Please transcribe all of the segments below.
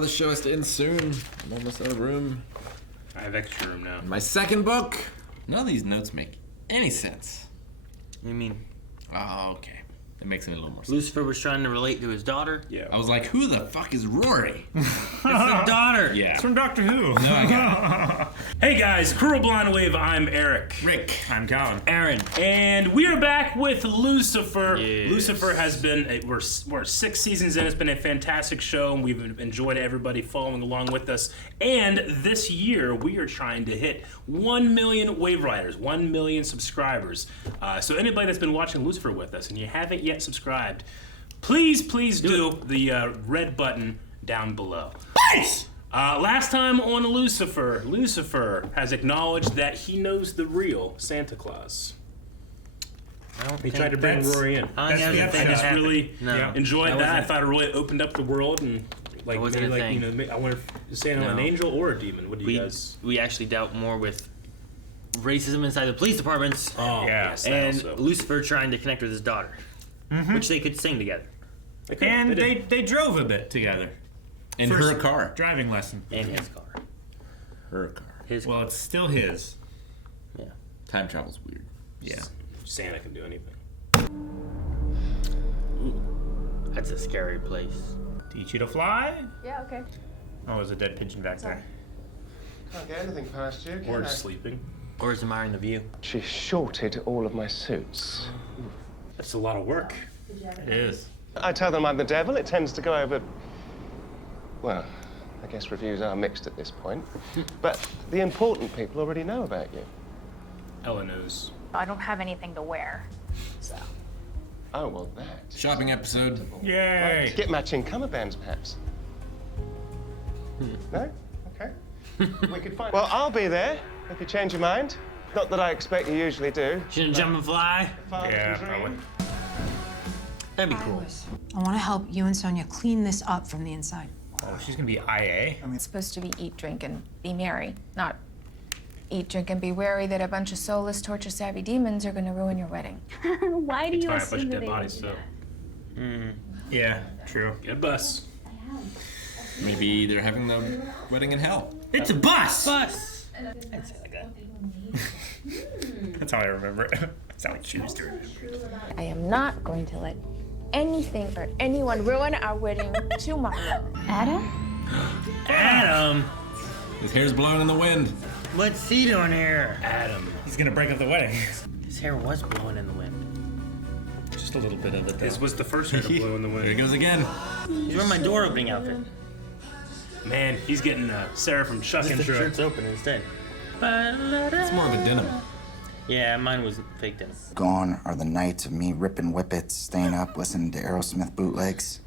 the show has to end soon. I'm almost out of room. I have extra room now. My second book. None of these notes make any sense. You mean? Oh, okay. It makes it a little more sense. Lucifer was trying to relate to his daughter? Yeah. I was like, who the fuck is Rory? It's the daughter. Yeah. It's from Doctor Who. No, I got it. Hey guys, Cruel Blind Wave, I'm Eric. Rick. I'm Colin. Aaron. And we are back with Lucifer. Yes. Lucifer has been, we're 6 seasons in. It's been a fantastic show, and we've enjoyed everybody following along with us. And this year, we are trying to hit 1 million Wave Riders, 1 million subscribers. So anybody that's been watching Lucifer with us and you haven't yet subscribed, please do the red button down below. Nice! Last time on Lucifer has acknowledged that he knows the real Santa Claus. He tried to bring Rory in. I just really enjoyed that. I wasn't- thought it really opened up the world and like That wasn't maybe a like thing. I wonder if Santa an angel or a demon. What do you guys? We actually dealt more with racism inside the police departments. Oh, Yeah. yes, that And also. Lucifer trying to connect with his daughter, which they could sing together. And did. they drove a bit together. In First her car. Driving lesson. And his car. Her car. His Well, it's still his. yeah. Time travel's weird. Yeah. Santa can do anything. That's a scary place. Teach you to fly? Yeah, okay. Oh, there's a dead pigeon back there. Can't get anything past you, Or can I? sleeping. Or is admiring the view. She shorted all of my suits. That's a lot of work. It is. I tell them I'm the devil, it tends to go over... Well, I guess reviews are mixed at this point. But the important people already know about you. Ella knows. I don't have anything to wear, so. Oh, well, that... Shopping episode. Yay! Get matching cummerbunds, perhaps. No? Okay. We could find... Well, I'll be there, if you change your mind. Not that I expect you usually do. Shouldn't jump and fly? Yeah, probably. That'd be cool. I want to help you and Sonia clean this up from the inside. Oh, she's gonna be IA. It's supposed to be eat, drink, and be merry, not eat, drink, and be wary that a bunch of soulless, torture-savvy demons are gonna ruin your wedding. Why do you Fine, a bunch assume of that dead they bodies, would do so. Yeah, true. Get a bus. Maybe they're having the wedding in hell. It's a bus! Bus! I'd say like that. That's how I remember it. That's how I choose to remember it. I am not going to let anything or anyone ruin our wedding tomorrow. Adam? Adam! His hair's blowing in the wind. What's he doing here? Adam. He's gonna break up the wedding. His hair was blowing in the wind. Just a little bit of it, though. This was the first hair to blow in the There he wind. goes again. He's wearing my door opening outfit. Man, he's getting Sarah from Chuck Just the intro. shirt's open instead. It's more of a denim. Yeah, mine was fake denim. Gone are the nights of me ripping whippets, staying up, listening to Aerosmith bootlegs.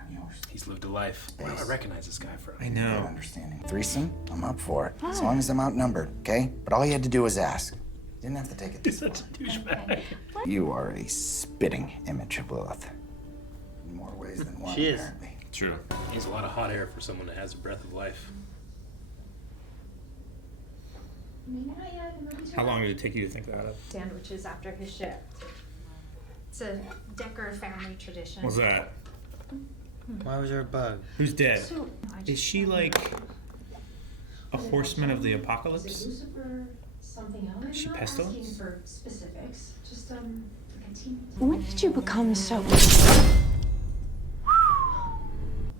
I'm yours. He's lived a life. Why do I recognize this guy from? I Good know. understanding. Threesome? I'm up for it. As long as I'm outnumbered, okay? But all you had to do was ask. You didn't have to take it He's this such far. a douchebag. You are a spitting image of Lilith. In more ways than one, She is. apparently. True. He's a lot of hot air for someone that has a breath of life. How long did it take you to think that up? Sandwiches after his shift. It's a Decker family tradition. What's that? Why was there a bug? Who's dead? So, I Is just- she like a horseman of the apocalypse? Lucifer something else? She pestilence? For specifics, just like a team. When did you become so...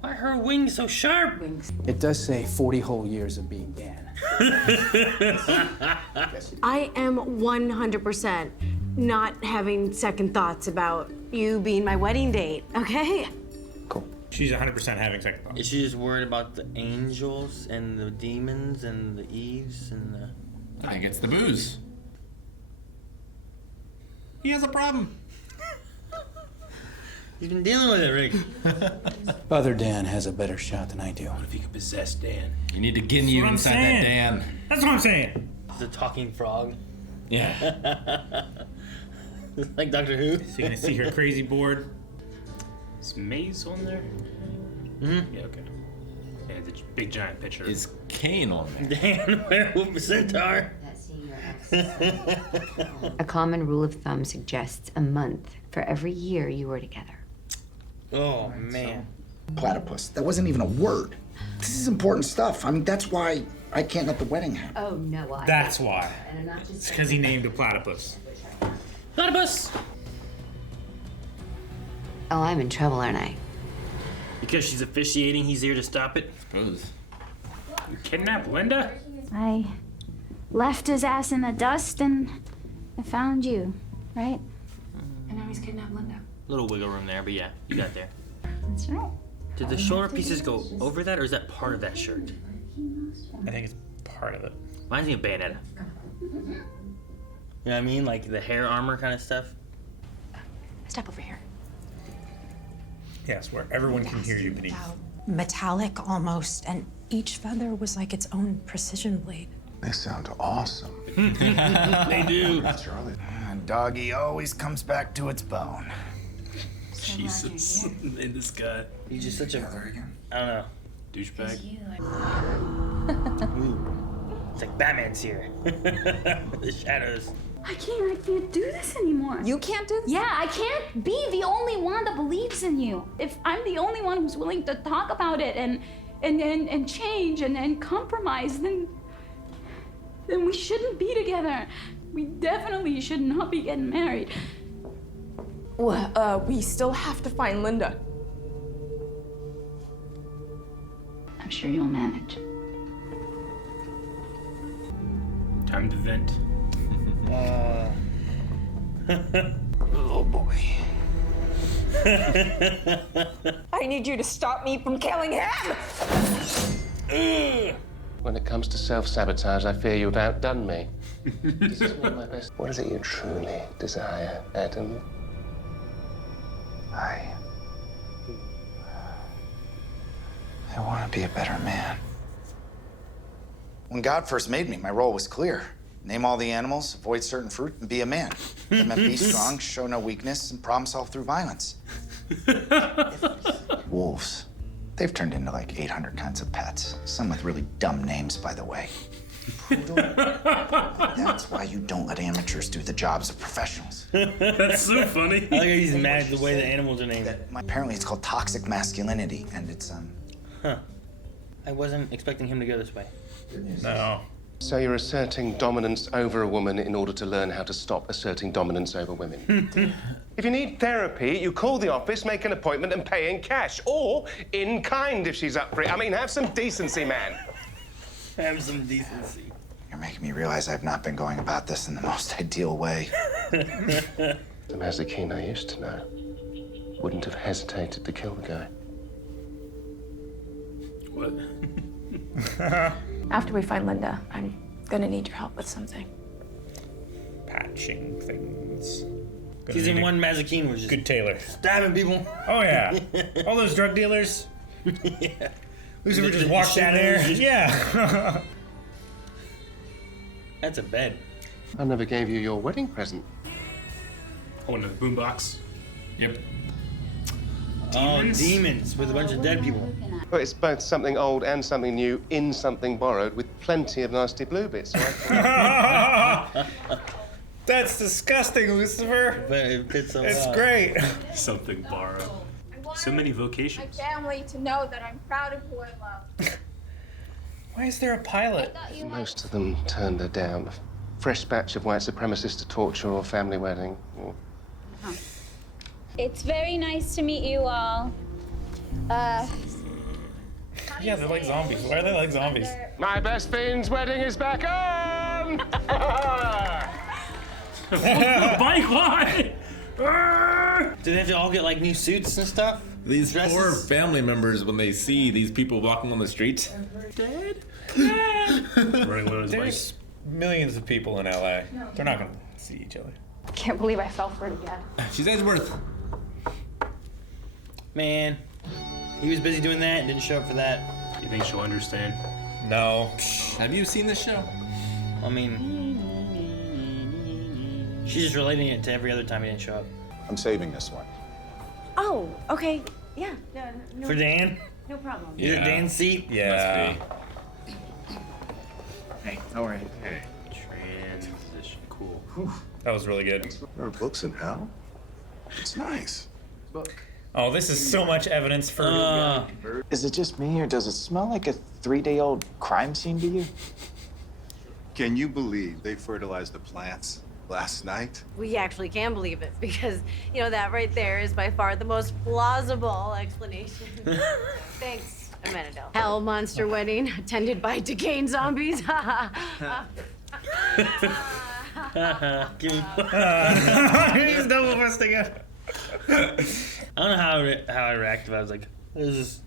Why are her wings so sharp? It does say 40 whole years of being Dan. I am 100% not having second thoughts about you being my wedding date, okay? Cool. She's 100% having second thoughts. Is she just worried about the angels and the demons and the Eves and the... I think it's the booze. He has a problem. He's been dealing with it, Rick. Other Dan has a better shot than I do. What if he could possess Dan? You need to get you what I'm inside saying. that Dan. That's what I'm saying. The talking frog. Yeah. Like Doctor Who. So you're gonna see her crazy board. Is Maze on there? Mm-hmm. Yeah, okay. Yeah, the big giant picture. Is Kane on there? Dan, werewolf centaur. A common rule of thumb suggests a month for every year you were together. Oh, man. Platypus. That wasn't even a word. This is important stuff. I mean, that's why I can't let the wedding happen. Oh, no, That's why. It's because he named a platypus. Platypus! Oh, I'm in trouble, aren't I? Because she's officiating, he's here to stop it? I suppose. You kidnapped Linda? I left his ass in the dust and I found you, right? And now he's kidnapped Linda. Little wiggle room there, but yeah, you got there. That's right. Did the shoulder pieces go over that, or is that part of that shirt? I think it's part of it. Reminds me of Bayonetta. You know what I mean? Like the hair armor kind of stuff. Step over here. Yes, where everyone can hear you beneath. Metallic almost, and each feather was like its own precision blade. They sound awesome. They do. Charlie. And doggy always comes back to its bone. Jesus. In this guy. He's just such a, I don't know, douchebag. Ooh. It's like Batman's here. The shadows. I can't do this anymore. You can't do this? Yeah, I can't be the only one that believes in you. If I'm the only one who's willing to talk about it and change and compromise, then we shouldn't be together. We definitely should not be getting married. Well, we still have to find Linda. I'm sure you'll manage. Time to vent. Oh boy. I need you to stop me from killing him! When it comes to self-sabotage, I fear you've outdone me. This is one of my best. What is it you truly desire, Adam? I want to be a better man. When God first made me, my role was clear. Name all the animals, avoid certain fruit, and be a man. That meant be strong, show no weakness, and problem solve through violence. Wolves. They've turned into like 800 kinds of pets. Some with really dumb names, by the way. Poodle. That's why you don't let amateurs do the jobs of professionals. That's so funny. I like how he's mad at the way the animals are named. Apparently it's called toxic masculinity, and it's, Huh. I wasn't expecting him to go this way. No. So you're asserting dominance over a woman in order to learn how to stop asserting dominance over women. If you need therapy, you call the office, make an appointment, and pay in cash. Or in kind if she's up for it. I mean, have some decency, man. Have some decency. You're making me realize I've not been going about this in the most ideal way. The Mazikeen I used to know wouldn't have hesitated to kill the guy. What? After we find Linda, I'm gonna need your help with something. Patching things. Season 1 Mazikeen was just good tailor. Stabbing people. Oh yeah. All those drug dealers. Yeah. Lucifer just walked down there. Yeah. That's a bed. I never gave you your wedding present. Oh, no, the boombox. Yep. Demons? Oh, demons with a bunch of dead people. Well, it's both something old and something new in something borrowed with plenty of nasty blue bits. So That's disgusting, Lucifer. But it fits so It's well. great. Something borrowed. So many vocations. My family to know that I'm proud of who I love. Why is there a pilot? most of them turned her down. Fresh batch of white supremacists to torture or family wedding. It's very nice to meet you all. Yeah, they're like zombies. Why are they like zombies? My best fiend's wedding is back on! The bike, why? Do they have to all get like new suits and stuff? These Dresses? poor family members, when they see these people walking on the streets. Dead? There's millions of people in LA. They're not gonna see each other. I can't believe I fell for it again. She's Edgeworth. Man, he was busy doing that and didn't show up for that. You think she'll understand? No. Have you seen this show? I mean, she's just relating it to every other time he didn't show up. I'm saving this one. Oh, okay. Yeah. No, For Dan? no problem. Is it Dan's seat? Yeah. Hey, how are you? Hey. Transition, cool. That was really good. There are books in hell? It's nice. Book. Oh, this is so much evidence for. Is it just me, or does it smell like a 3-day-old crime scene to you? Can you believe they fertilized the plants last night? We actually can believe it because, you know, that right there is by far the most plausible explanation. Thanks a minute ago. Hell monster wedding attended by decaying zombies. Give me He's double busting it. I don't know how I reacted. I was like, "This is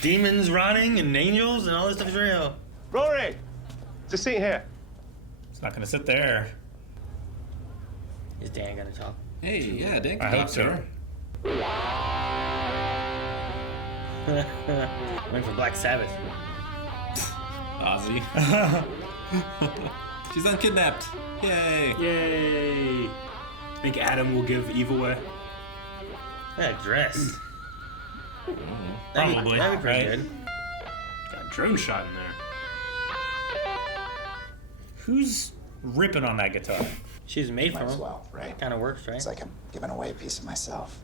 demons rotting and angels and all this stuff is real." Rory, it's a seat here. It's not gonna sit there. Is Dan gonna talk? Hey, yeah, Dan can I talk hope to so. her. Went for Black Sabbath. Ozzy. She's unkidnapped. Yay. Yay. Think Adam will give Eve away? That dress. Probably. That'd be pretty right? good. Got a drone shot in there. Who's ripping on that guitar? She's made Might for as him. well, right? Kind of works, right? It's like I'm giving away a piece of myself.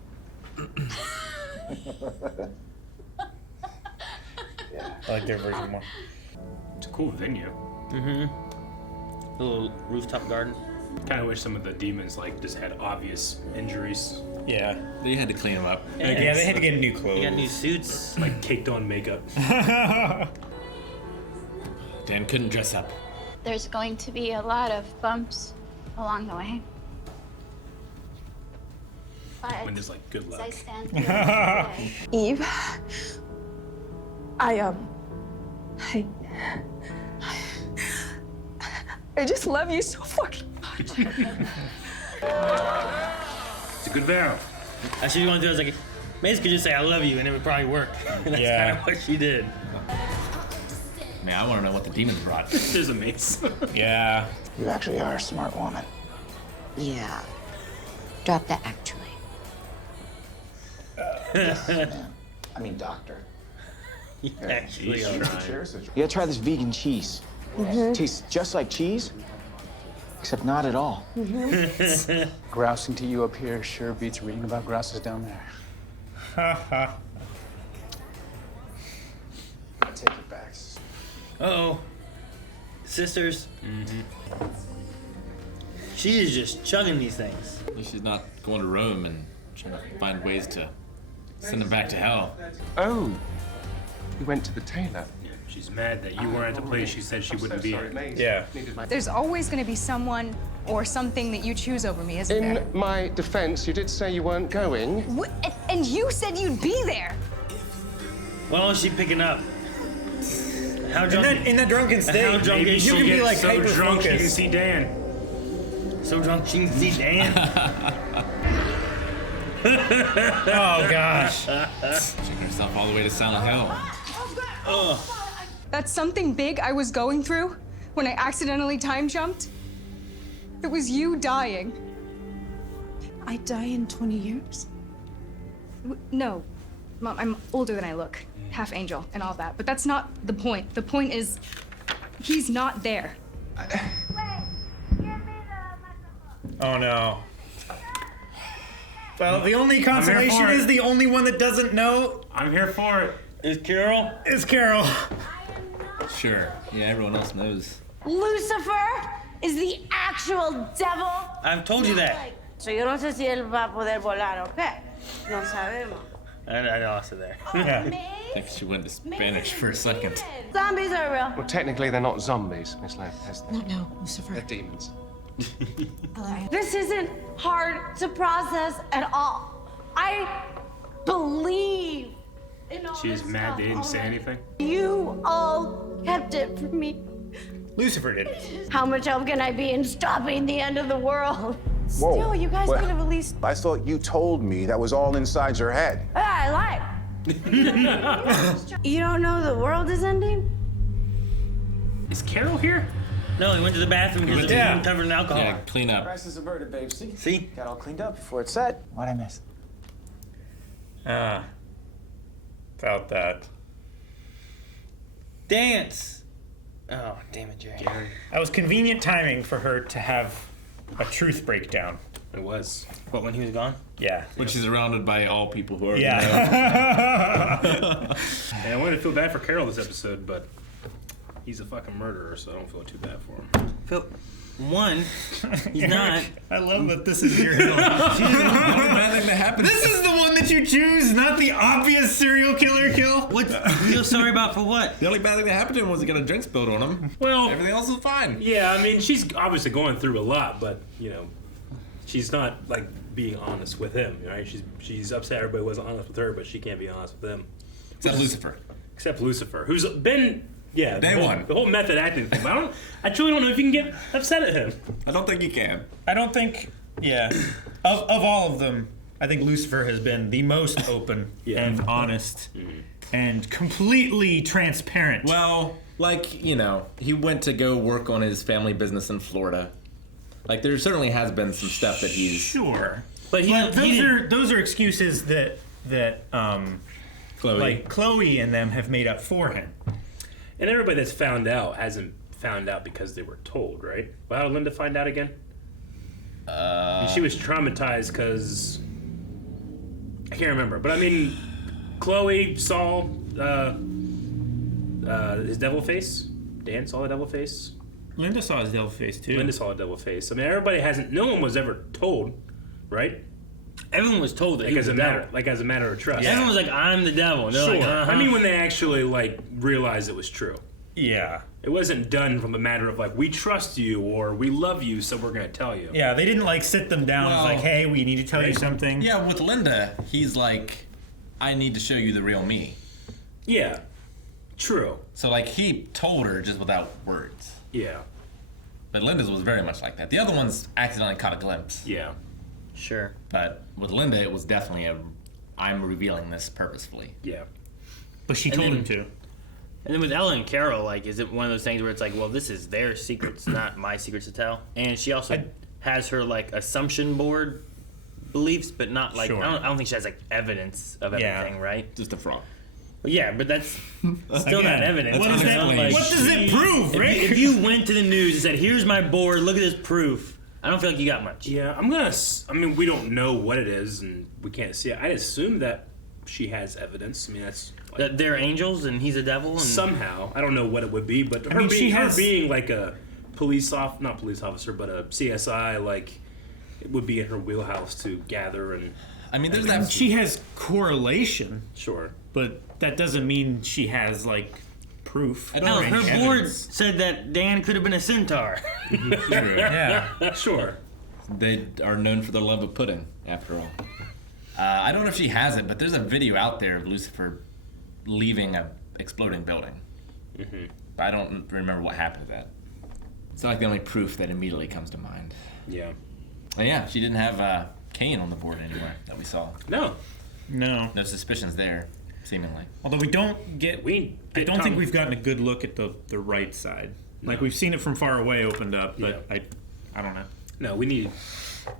I like their version more. It's a cool venue. Mm-hmm. Little rooftop garden. Kind of wish some of the demons like just had obvious injuries. Yeah. They had to clean them up. Yeah, they had to get new clothes. They got new suits. Like caked on makeup. Dan couldn't dress up. There's going to be a lot of bumps along the way. But When there's like good as I luck. stand here today, Eve, I just love you so fucking much. It's a good vow. I should want to do. I was like, Mace could just say "I love you" and it would probably work. That's Yeah. kind of what she did. Man, I want to know what the demons brought. There's a mace. Yeah. You actually are a smart woman. Yeah. Drop the actually. Man. I mean, doctor. Actually, She's are. trying. You gotta try this vegan cheese. Tastes just like cheese, except not at all. Grousing to you up here sure beats reading about grouses down there. Take it back. Uh-oh. Sisters. Mm-hmm. She is just chugging these things. At least she's not going to Rome and trying to find ways to send them back to hell. Oh, we went to the tailor. Yeah, she's mad that you weren't at the place she said she wouldn't be at. Yeah. There's always going to be someone or something that you choose over me, isn't there? In my defense, you did say you weren't going. And you said you'd be there. What else is she picking up? How drunk? In that drunken state, How drunk Maybe is she she? you can be gets like so hyper drunk she can focused. see Dan. So drunk she can see Dan. Oh gosh. Checking herself all the way to Silent Hill. Ugh. That's something big I was going through when I accidentally time jumped. It was you dying. I die in 20 years? No, Mom, I'm older than I look. Half angel and all that. But that's not the point. The point is, he's not there. Oh no. Well, the only consolation for it. is the only one that doesn't know I'm here for it. Is Carol? is Carol. Sure. Yeah, everyone else knows. Lucifer is the actual devil. I've told you that. So yo no sé si él va a poder volar, ¿ok? No sabemos. I lost it there. Yeah. I think she went to Spanish for a second. Zombies are real. Well, technically, they're not zombies, Miss Lopez. No, Lucifer. They're demons. This isn't hard to process at all. I believe in all She's this mad stuff they didn't say already. anything. You all kept it from me. Lucifer did it. How much help can I be in stopping the end of the world? Whoa. Still, you guys Well, could have at least. I thought you told me that was all inside your head. I lied. You don't know the world is ending? Is Carol here? No, he went to the bathroom because Yeah. he was covered in alcohol. Yeah, clean up. Crisis averted, babe. See? See? Got all cleaned up before it's set. What'd I miss? About that. Dance. Oh, damn it, Jerry. That was convenient timing for her to have a truth breakdown. It was. What, when he was gone? Yeah. Which is surrounded by all people who are. And I wanted to feel bad for Carol this episode, but he's a fucking murderer, so I don't feel too bad for him. One, he's not. I love that this is your hill. Bad thing that happened. This is the one that you choose, not the obvious serial killer kill. What? Feel sorry about for what? The only bad thing that happened to him was he got a drink spilled on him. Well, everything else was fine. Yeah, I mean, she's obviously going through a lot, but you know, she's not like being honest with him, right? She's upset everybody wasn't honest with her, but she can't be honest with him. Except Lucifer. Except Lucifer, who's been Day the whole method acting thing. But I truly don't know if you can get upset at him. I don't think you can. I don't think. Yeah. Of all of them, I think Lucifer has been the most open and honest and completely transparent. Well, like, you know, he went to go work on his family business in Florida. Like, there certainly has been some stuff that he's... Sure. But those are excuses that Chloe. like Chloe and them have made up for him. And everybody that's found out hasn't found out because they were told, right? Well, how did Linda find out again? She was traumatized because... I can't remember. But I mean, Chloe saw his devil face. Dan saw the devil face. Linda saw his devil face, too. Linda saw a devil face. I mean, everybody hasn't... No one was ever told, right? Everyone was told that he was as the a devil. matter, like as a matter of trust. Yeah. Everyone was like, "I'm the devil." And they're Sure. like, uh-huh. I mean, when they actually like realized it was true. Yeah. It wasn't done from a matter of like, we trust you or we love you, so we're gonna tell you. Yeah, they didn't like sit them down and Well, like, hey, we need to tell you something. Yeah, with Linda, he's like, I need to show you the real me. Yeah. True. So, like, he told her just without words. Yeah. But Linda's was very much like that. The other ones accidentally caught a glimpse. Yeah. Sure. But with Linda, it was definitely I'm revealing this purposefully. Yeah. But she And told then- him to. And then with Ella and Carol, like, is it one of those things where it's like, well, this is their secrets, not my secrets to tell? And she also has her, like, assumption board beliefs, but not, like, Sure. I don't think she has, like, evidence of Yeah. everything, right? Just a fraud. Well, yeah, but that's still not evidence. What does You that know, mean? like, What does it prove, Rick? If you went to the news and said, here's my board, look at this proof, I don't feel like you got much. Yeah, I mean, we don't know what it is and we can't see it. I assume that she has evidence. I mean, that's... Like, That they're angels and he's a devil? And somehow. I don't know what it would be, but her being like a not police officer, but a CSI, like, it would be in her wheelhouse to gather and... I mean, there's And she has correlation. Sure. But that doesn't mean she has, like, proof. No, her board said that Dan could have been a centaur. Yeah. Sure. They are known for their love of pudding, after all. I don't know if she has it, but there's a video out there of Lucifer leaving a exploding building. But I don't remember what happened to that. It's not like the only proof that immediately comes to mind. Yeah. And yeah, she didn't have Cain on the board anywhere that we saw. No. No. No suspicions there, seemingly. Although I don't think we've gotten a good look at the right side. Like, we've seen it from far away opened up, but I don't know. No, we need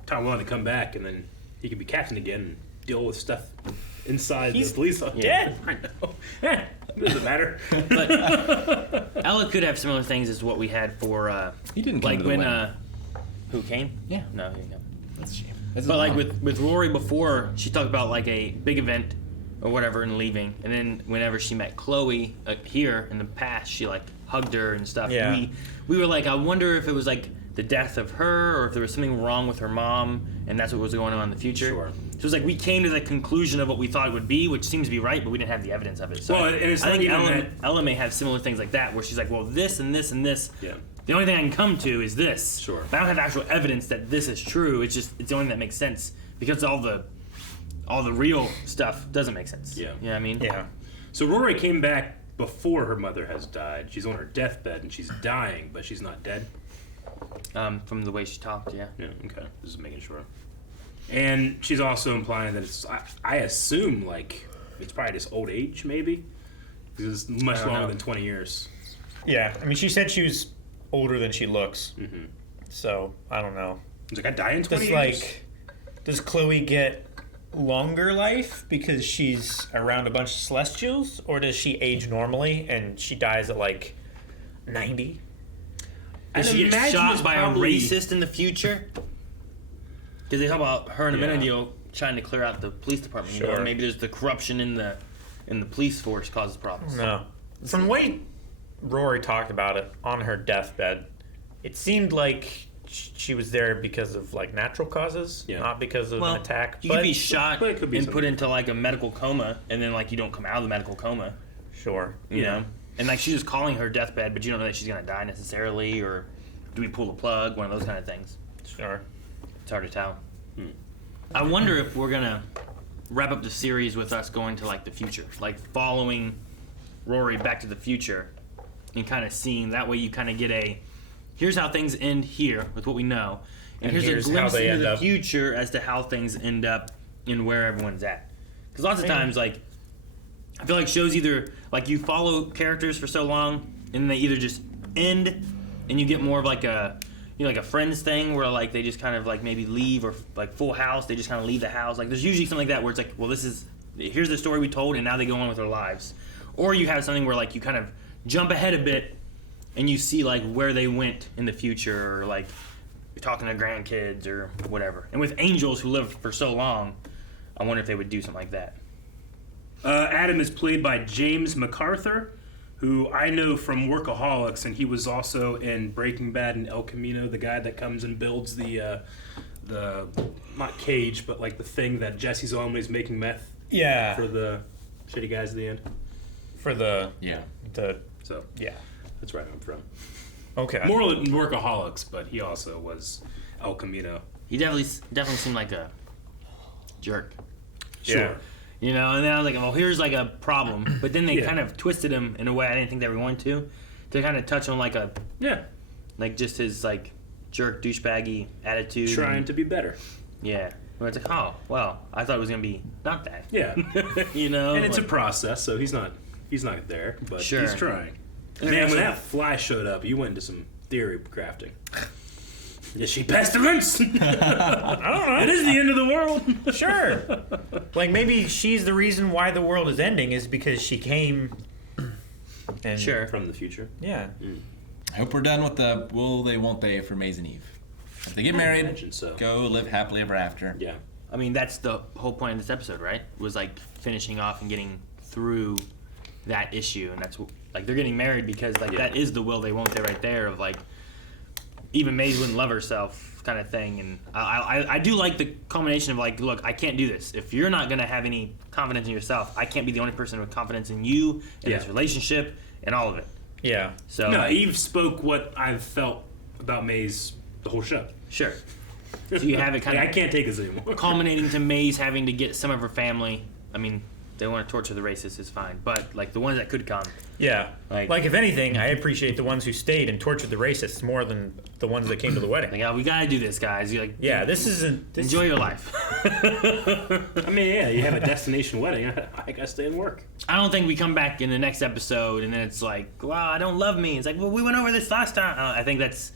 Tom Welling to come back and then he can be captain again and deal with stuff inside the police office. Yeah. I know. It doesn't matter. But Ella could have similar things as what we had for he didn't come like to the when wedding. who came? Yeah. No, he didn't come. That's a shame. But like with Rory before, she talked about like a big event or whatever and leaving, and then whenever she met Chloe here in the past, she like hugged her and stuff. Yeah. And we were like, I wonder if it was like the death of her or if there was something wrong with her mom, and that's what was going on in the future. Sure. So it was like we came to the conclusion of what we thought it would be, which seems to be right, but we didn't have the evidence of it. So Well, and it's I not think even Ella may have similar things like that, where she's like, well, this and this and this. Yeah. The only thing I can come to is this. Sure. But I don't have actual evidence that this is true. It's the only thing that makes sense because all the real stuff doesn't make sense. Yeah. You know what I mean? Yeah. So Rory came back before her mother has died. She's on her deathbed and she's dying, but she's not dead. From the way she talked, yeah. Yeah, okay. Just making sure. And she's also implying that it's, I assume, like, it's probably just old age, maybe? Because it's much longer than 20 years. Yeah, I mean, she said she was older than she looks. Mm-hmm. So, I don't know. It's like, I die in 20 Does, years? does Chloe get longer life because she's around a bunch of Celestials? Or does she age normally and she dies at, like, 90? Does she get shot by a racist in the future? Because they talk about her and Amenadiel trying to clear out the police department. You know, Sure. or maybe there's the corruption in the police force causes problems. No. From the way Rory talked about it on her deathbed, it seemed like she was there because of like natural causes, not because of an attack. You could be shot and put into like a medical coma, and then like you don't come out of the medical coma. Sure. You know, and like she's just calling her deathbed, but you don't know that she's gonna die necessarily, or do we pull the plug? One of those kind of things. Sure. It's hard to tell. I wonder if we're gonna wrap up the series with us going to like the future, like following Rory back to the future, and kind of seeing that way. You kind of get a here's how things end here with what we know, and here's a glimpse into the future as to how things end up and where everyone's at. Because lots of times, like I feel like shows either like you follow characters for so long and they either just end and you get more of like a like a Friends thing where like they just kind of like maybe leave, or like Full House, they just kind of leave the house. Like there's usually something like that where it's like, well, here's the story we told and now they go on with their lives. Or you have something where like you kind of jump ahead a bit and you see like where they went in the future, or like you're talking to grandkids or whatever. And with angels who live for so long, I wonder if they would do something like that. Adam is played by James MacArthur, who I know from Workaholics, and he was also in Breaking Bad and El Camino, the guy that comes and builds the not cage, but like the thing that Jesse's on when he's making meth. Yeah. For the shitty guys at the end. For the that's where I'm from. Okay. More than Workaholics, but he also was El Camino. He definitely seemed like a jerk. Sure. Yeah. You know, and then I was like, oh, here's like a problem. But then they kind of twisted him in a way I didn't think they were going to kind of touch on like like just his like jerk douchebaggy attitude. Trying to be better. Yeah. Where it's like, oh, well, I thought it was going to be not that. Yeah. You know? And it's like, a process, so he's not there, but he's trying. And Man, when that fly showed up, you went into some theory crafting. Is she pestilence? I don't know. It is the end of the world. Sure. Like maybe she's the reason why the world is ending is because she came and from the future. Yeah. I hope we're done with the will they, won't they for Maze and Eve. If they get married, imagine so. Go live happily ever after. Yeah. I mean, that's the whole point of this episode, right? Was like finishing off and getting through that issue, and that's like they're getting married because like that is the will they, won't they right there of like even Maze wouldn't love herself kind of thing. And I do like the culmination of like, look, I can't do this. If you're not going to have any confidence in yourself, I can't be the only person with confidence in you and this relationship and all of it. Yeah. So no, Eve spoke what I've felt about Maze the whole show. Sure. So you have it kind of... I can't take this anymore. Culminating to Maze having to get some of her family. I mean, they want to torture the racists is fine, but like the ones that could come. Yeah. Like if anything, I appreciate the ones who stayed and tortured the racists more than the ones that came to the wedding. Like, oh, we gotta do this, guys. You're like, yeah, this isn't. Enjoy your life. I mean, yeah, you have a destination wedding. I gotta stay and work. I don't think we come back in the next episode and then it's like, wow, I don't love me. It's like, well, we went over this last time. I think that's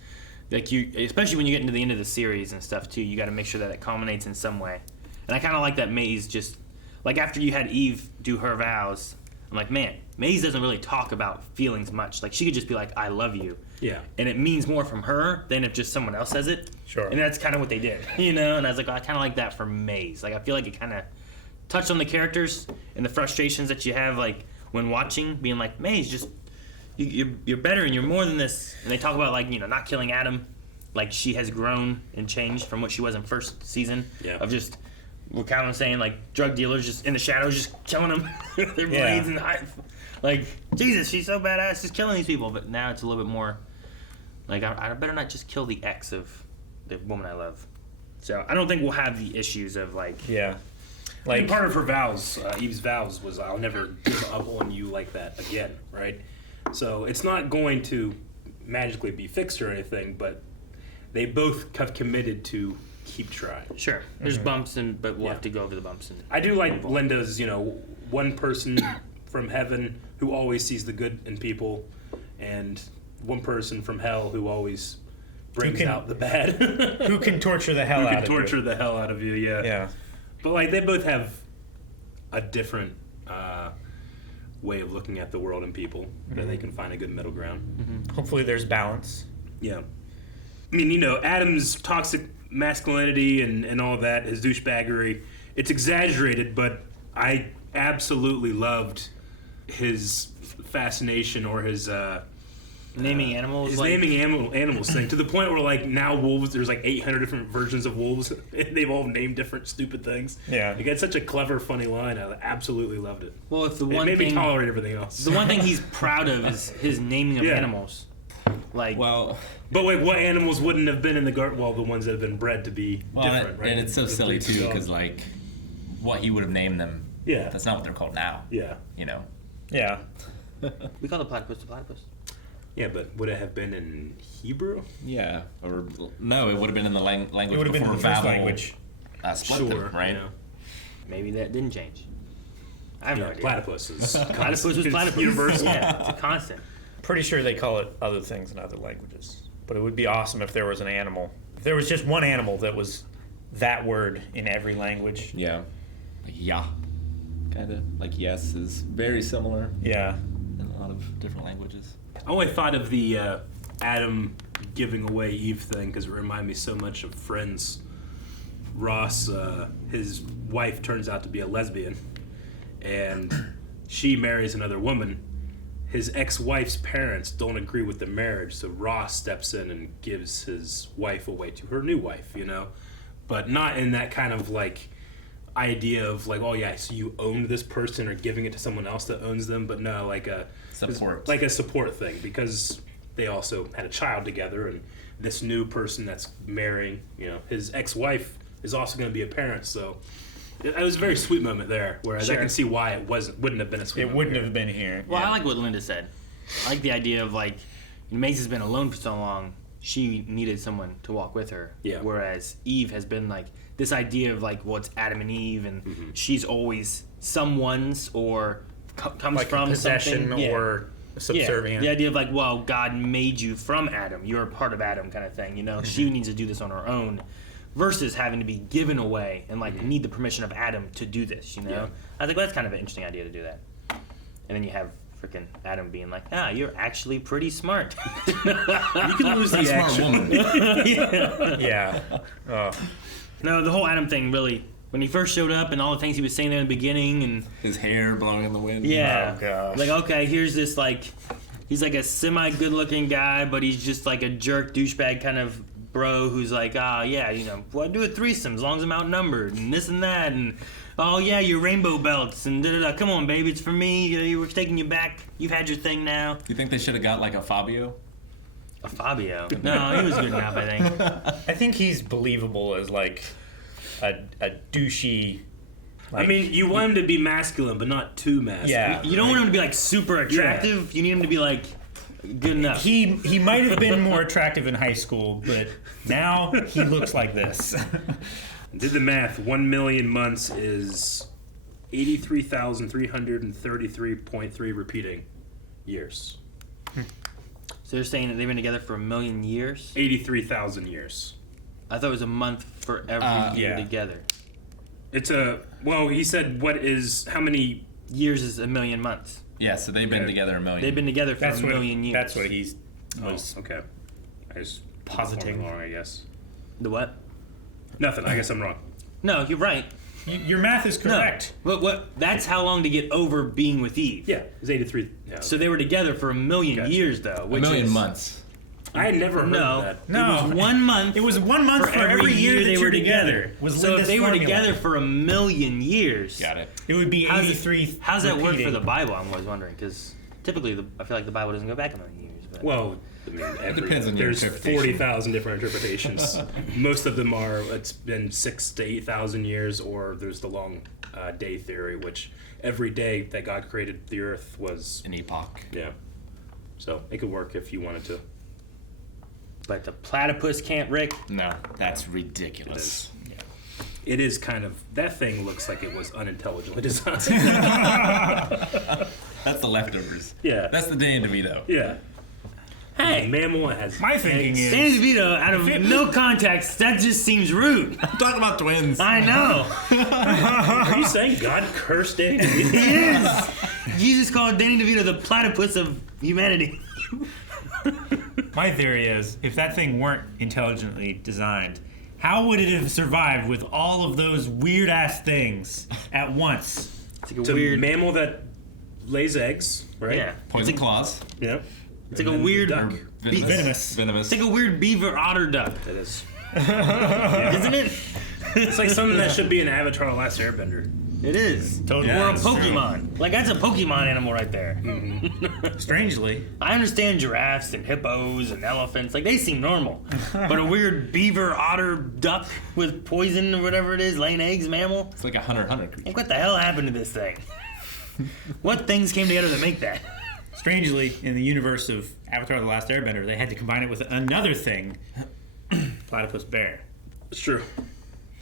like you, especially when you get into the end of the series and stuff too. You got to make sure that it culminates in some way. And I kind of like that Maze just like after you had Eve do her vows. I'm like, man, Maze doesn't really talk about feelings much. Like she could just be like, I love you. Yeah. And it means more from her than if just someone else says it. Sure. And that's kind of what they did, you know? And I was like, I kind of like that for Maze. Like, I feel like it kind of touched on the characters and the frustrations that you have, like, when watching, being like, Maze, just, you're better and you're more than this. And they talk about, like, you know, not killing Adam. Like, she has grown and changed from what she was in first season. Yeah. Of just, what Calvin was saying, like, drug dealers just in the shadows just killing them with their blades and like, Jesus, she's so badass, just killing these people. But now it's a little bit more, like, I better not just kill the ex of the woman I love. So I don't think we'll have the issues of, like... Yeah. Like, and part of her vows, Eve's vows, was I'll never give up on you like that again, right? So it's not going to magically be fixed or anything, but they both have committed to keep trying. Sure. There's bumps, but we'll have to go over the bumps. And I do like Linda's, you know, one person from heaven who always sees the good in people, and one person from hell who always brings out the bad. Who can torture the hell out of you. Who can torture the hell out of you, yeah. Yeah. But, like, they both have a different way of looking at the world and people, that they can find a good middle ground. Hopefully there's balance. Yeah. I mean, you know, Adam's toxic masculinity and all that, his douchebaggery, it's exaggerated, but I absolutely loved his fascination or his naming animals. His naming animals thing, to the point where like now wolves, there's like 800 different versions of wolves, and they've all named different stupid things. Yeah, like, it's such a clever, funny line. I absolutely loved it. Well, if the it one made thing, me tolerate everything else. The one thing he's proud of is his naming of animals. Like, well, but wait, what animals wouldn't have been in the garden? Well, the ones that have been bred to be different, right? And it's so silly too, because like, what he would have named them. Yeah, that's not what they're called now. Yeah, you know. Yeah. We call the platypus the platypus. Yeah, but would it have been in Hebrew? Yeah, or no, it would have been in the language It would have been before the first Babel language. Split them, right? Yeah. Maybe that didn't change. I have no idea. Platypus is platypus was platypus. Universal. Yeah, it's a constant. Pretty sure they call it other things in other languages. But it would be awesome if there was an animal. If there was just one animal that was that word in every language. Yeah. Like yeah. Kind of like yes is very similar. Yeah. In a lot of different languages. I only thought of the Adam giving away Eve thing because it reminded me so much of Friends. Ross, his wife turns out to be a lesbian, and she marries another woman. His ex-wife's parents don't agree with the marriage, so Ross steps in and gives his wife away to her new wife, you know? But not in that kind of like idea of like, oh yeah, so you owned this person or giving it to someone else that owns them, but no, like a support thing, because they also had a child together, and this new person that's marrying, you know, his ex-wife is also going to be a parent, so it was a very sweet moment there, whereas I can see why it wouldn't have been a sweet moment. It wouldn't have been here. Well, I like what Linda said. I like the idea of like, Mace has been alone for so long, she needed someone to walk with her. Yeah. Whereas Eve has been like, this idea of like, well, it's Adam and Eve, and she's always someone's or comes like from possession something. or subservient. Yeah. The idea of like, well, God made you from Adam. You're a part of Adam kind of thing, you know? She needs to do this on her own versus having to be given away and like need the permission of Adam to do this, you know? Yeah. I think that's kind of an interesting idea to do that. And then you have freaking Adam being like, you're actually pretty smart. You can lose the smart action. woman. Yeah. No, the whole Adam thing really, when he first showed up and all the things he was saying there in the beginning and his hair blowing in the wind. Yeah. Oh, gosh. Like, okay, here's this like, he's like a semi-good looking guy, but he's just like a jerk douchebag kind of bro who's like, yeah, you know, well, I do a threesome as long as I'm outnumbered and this and that and oh yeah, your rainbow belts and da-da-da. Come on, baby, it's for me. You were taking you back. You've had your thing now. You think they should have got like a Fabio? A Fabio? No, he was good enough, I think. I think he's believable as like a douchey. Like, I mean, you want him to be masculine, but not too masculine. Yeah. You don't want him to be like super attractive. You need him to be like good enough. He might have been more attractive in high school, but now he looks like this. Did the math. 1 million months is 83,333.3 repeating years. So they're saying that they've been together for 1 million years? 83,000 years. I thought it was a month for every year together. It's well, he said how many years is 1 million months? Yeah, so they've been together 1 million. They've been together for 1 million years. That's what he's was okay. I just positing wrong, I guess. The what? Nothing. I guess I'm wrong. No, you're right. Your math is correct. No, what? That's how long to get over being with Eve. Yeah, it was 83. Yeah, so they were together for 1 million years, though. Which 1 million months. I had never heard of that. No, it was 1 month. It was 1 month for every year they that were together. So if they were together for 1 million years, got it. It would be 83. How's that work for the Bible? I'm always wondering because typically I feel like the Bible doesn't go back 1 million years. But. Well, I mean, it depends on your there's 40,000 different interpretations. Most of them are it's been 6,000 to 8,000 years, or there's the long day theory, which every day that God created the earth was an epoch. Yeah, so it could work if you wanted to. But the platypus can't, Rick. No, that's ridiculous. It is kind of, that thing looks like it was unintelligently designed. That's the leftovers. Yeah. That's the Danny DeVito. Yeah. Hey, mammal has. My thinking is Danny DeVito, out of no context, that just seems rude. I'm talking about twins. I know. Are you saying God cursed Danny DeVito? He is. Jesus called Danny DeVito the platypus of humanity. My theory is, if that thing weren't intelligently designed, How would it have survived with all of those weird ass things at once? It's like It's a mammal that lays eggs, right? Yeah. Poison claws. Yep. It's like a weird duck. Venomous. It's like a weird beaver otter duck. It is. Isn't it? It's like something that should be an Avatar: The Last Airbender. It is. Totally. Or a that's Pokemon. Like, that's a Pokemon animal right there. Strangely. I understand giraffes and hippos and elephants. Like, they seem normal. But a weird beaver, otter, duck with poison or whatever it is, laying eggs, mammal. It's like a hunter creature. Like, what the hell happened to this thing? What things came together to make that? Strangely, in the universe of Avatar: The Last Airbender, they had to combine it with another thing. Platypus bear. It's true.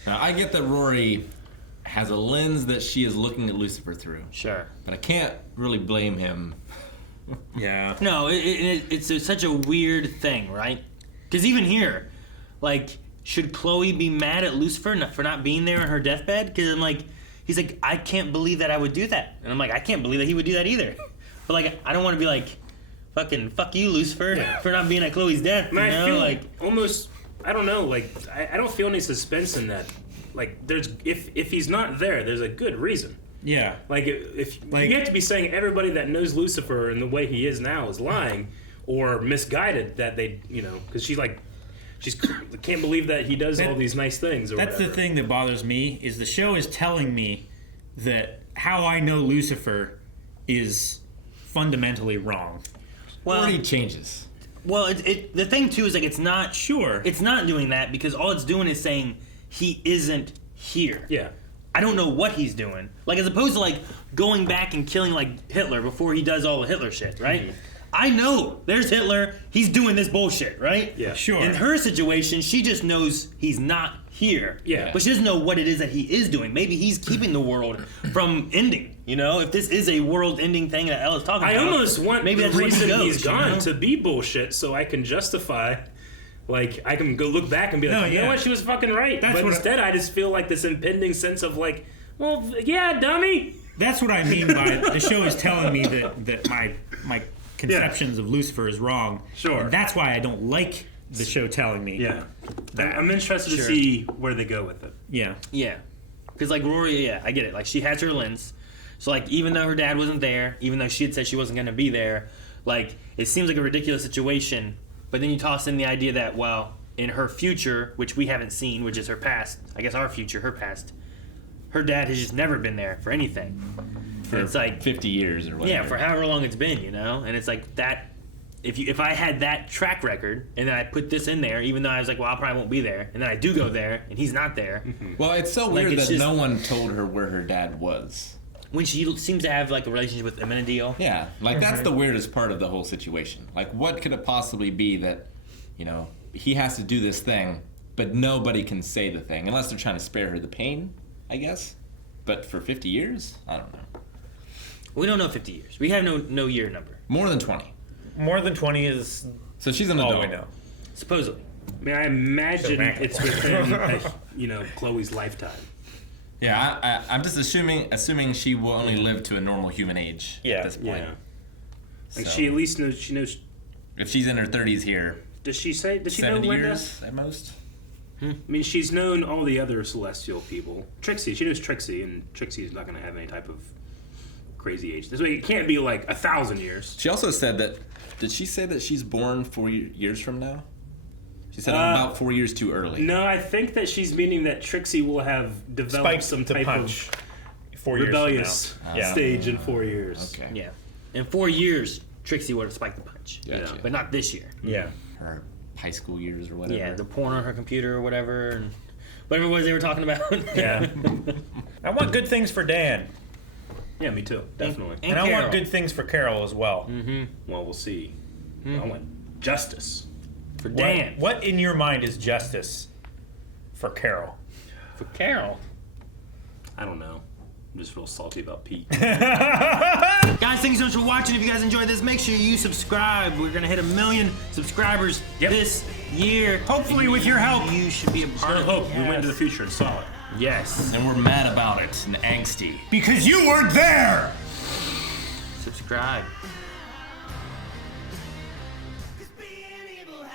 Now, I get that Rory has a lens that she is looking at Lucifer through. Sure. But I can't really blame him. Yeah. No, it's such a weird thing, right? Because even here, like, should Chloe be mad at Lucifer for not being there on her deathbed? Because I'm like, he's like, I can't believe that I would do that. And I'm like, I can't believe that he would do that either. But, like, I don't want to be like, fuck you, Lucifer, for not being at Chloe's death. Man, You know? I feel like, almost, I don't know, like, I don't feel any suspense in that. Like, there's, if he's not there, there's a good reason. Yeah. Like, if you have to be saying everybody that knows Lucifer and the way he is now is lying or misguided, that they, you know, because she's can't believe that he does all these nice things or That's whatever. the thing that bothers me, is the show is telling me that how I know Lucifer is fundamentally wrong. well, Or he changes. well, the thing too is like it's not Sure. It's not doing that because all it's doing is saying he isn't here. Yeah. I don't know what he's doing. Like, as opposed to, like, going back and killing, like, Hitler before he does all the Hitler shit, right? Mm-hmm. I know there's Hitler. He's doing this bullshit, right? Yeah. Sure. In her situation, she just knows he's not here. Yeah. But she doesn't know what it is that he is doing. Maybe he's keeping the world from ending, you know? If this is a world-ending thing that Ella's talking I about. almost want maybe the that's where he reason goes, he's you gone know? to be bullshit so I can justify, like, I can go look back and be like, No, you know yeah. what, she was fucking right. That's but what instead, I just feel like this impending sense of, like, well, yeah, dummy. That's what I mean by the show is telling me that my conceptions of Lucifer is wrong. Sure. And that's why I don't like the show telling me. Yeah. That. I'm interested to see where they go with it. Yeah. Yeah. Because, like, Rory, yeah, I get it. Like, she has her lens. So, like, even though her dad wasn't there, even though she had said she wasn't going to be there, like, it seems like a ridiculous situation. But then you toss in the idea that, well, in her future, which we haven't seen, which is her past, I guess our future, her past, her dad has just never been there for anything. For it's like 50 years or whatever. Yeah, for however long it's been, you know? And it's like that, if I had that track record, and then I put this in there, even though I was like, well, I probably won't be there, and then I do go there, and he's not there. Well, it's so Like, weird it's that just- no one told her where her dad was. When she seems to have, like, a relationship with Amenadiel. Yeah, like that's the weirdest part of the whole situation. Like, what could it possibly be that, you know, he has to do this thing, but nobody can say the thing unless they're trying to spare her the pain, I guess. But for 50 years, I don't know. We don't know 50 years. We have no year number. More than 20. More than 20 is So she's an all adult. we know. Supposedly. I mean, I imagine So it's within, you know, Chloe's lifetime. Yeah, I'm just assuming she will only live to a normal human age at this point. Yeah. Like, So, she at least knows, she knows, if she's in her 30s here, does she know 70 Linda? years at most. I mean, she's known all the other celestial people. Trixie, she knows Trixie, and Trixie's not going to have any type of crazy age. This way, it can't be like 1,000 years. She also said that. Did she say that she's born 4 years from now? She said I'm about 4 years too early. No, I think that she's meaning that Trixie will have developed Spiked some to type punch of 4 years from now. rebellious Yeah. stage in 4 years. Okay. Yeah. In 4 years, Trixie would have spiked the punch. Gotcha. But not this year. Yeah. Her high school years or whatever. Yeah, the porn on her computer or whatever, and whatever it was they were talking about. Yeah. I want good things for Dan. Yeah, me too. Definitely. And And I Carol. want good things for Carol as well. Mm-hmm. Well, we'll see. I want justice. For Dan. What in your mind is justice for Carol? For Carol. I don't know. I'm just real salty about Pete. Guys, thank you so much for watching. If you guys enjoyed this, make sure you subscribe. We're going to hit 1 million subscribers this year. Hopefully with your help. You should be a part I of hope it. we went into the future and saw it. Yes. And we're mad about it and angsty. Because you weren't there! Subscribe.